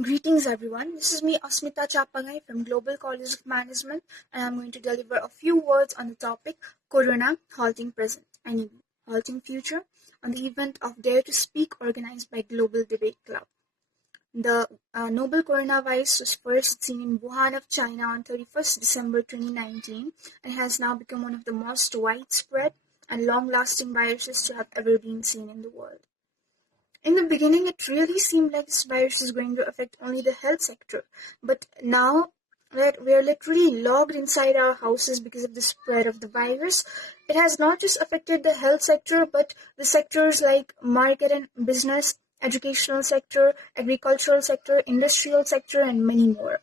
Greetings everyone, this is me Ashmita Chapagain from Global College of Management, and I'm going to deliver a few words on the topic Corona halting present and halting future on the event of Dare to Speak organized by Global Debate Club. The novel coronavirus was first seen in Wuhan of China on 31st December 2019 and has now become one of the most widespread and long-lasting viruses to have ever been seen in the world. In the beginning, it really seemed like this virus is going to affect only the health sector, but now that we are literally locked inside our houses because of the spread of the virus, it has not just affected the health sector, but the sectors like market and business, educational sector, agricultural sector, industrial sector, and many more.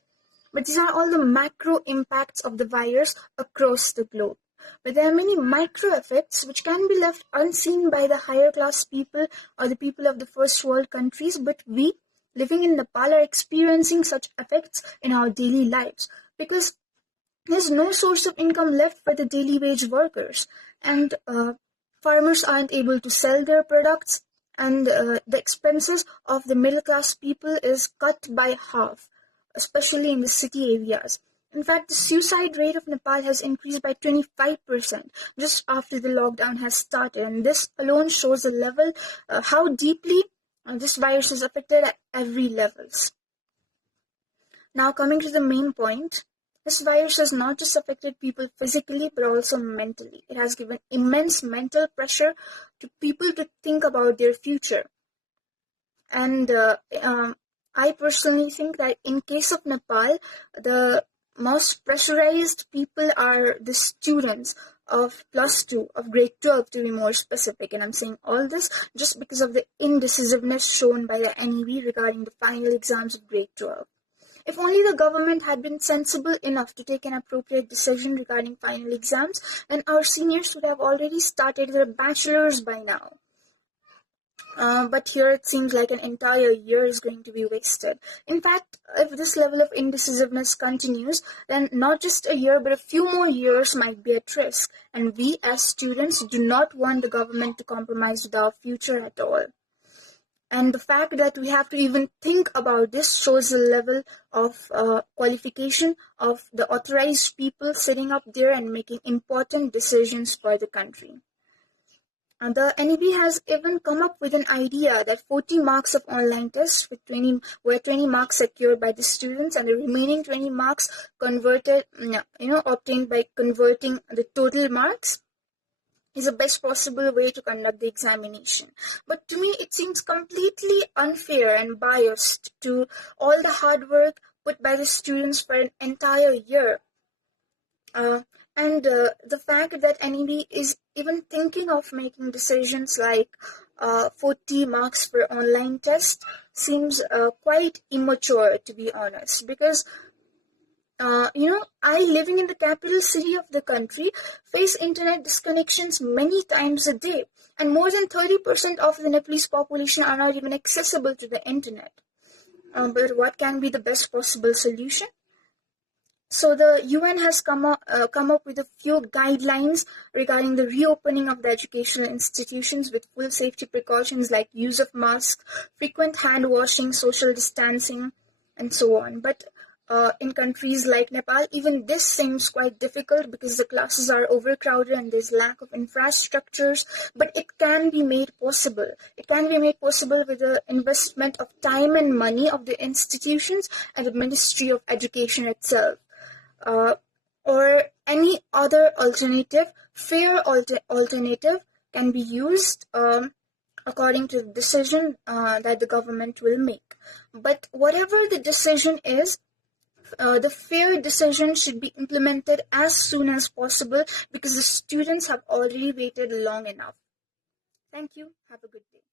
But these are all the macro impacts of the virus across the globe. But there are many micro effects which can be left unseen by the higher class people or the people of the first world countries, but we living in Nepal are experiencing such effects in our daily lives because there's no source of income left for the daily wage workers, and farmers aren't able to sell their products, and the expenses of the middle class people is cut by half, especially in the city areas. In fact, the suicide rate of Nepal has increased by 25% just after the lockdown has started, and this alone shows the level, how deeply this virus has affected at every levels. Now, coming to the main point, this virus has not just affected people physically but also mentally. It has given immense mental pressure to people to think about their future. And I personally think that in case of Nepal, the most pressurized people are the students of +2, of grade 12 to be more specific. And I'm saying all this just because of the indecisiveness shown by the NEB regarding the final exams of grade 12. If only the government had been sensible enough to take an appropriate decision regarding final exams, then our seniors would have already started their bachelors by now. But here it seems like an entire year is going to be wasted. In fact, if this level of indecisiveness continues, then not just a year but a few more years might be at risk. And we as students do not want the government to compromise with our future at all. And the fact that we have to even think about this shows the level of qualification of the authorized people sitting up there and making important decisions for the country. The NEB has even come up with an idea that 40 marks of online tests were 20 marks secured by the students, and the remaining 20 marks obtained by converting the total marks is the best possible way to conduct the examination. But to me, it seems completely unfair and biased to all the hard work put by the students for an entire year. And the fact that NEB is even thinking of making decisions like 40 marks for online test seems quite immature, to be honest, because I, living in the capital city of the country, face internet disconnections many times a day, and more than 30% of the Nepalese population are not even accessible to the internet. But what can be the best possible solution? So the UN has come up with a few guidelines regarding the reopening of the educational institutions with full safety precautions like use of masks, frequent hand washing, social distancing, and so on. But in countries like Nepal, even this seems quite difficult because the classes are overcrowded and there's lack of infrastructures, but it can be made possible. It can be made possible with the investment of time and money of the institutions and the Ministry of Education itself. Or any other alternative, fair alternative can be used according to the decision that the government will make. But whatever the decision is, the fair decision should be implemented as soon as possible because the students have already waited long enough. Thank you. Have a good day.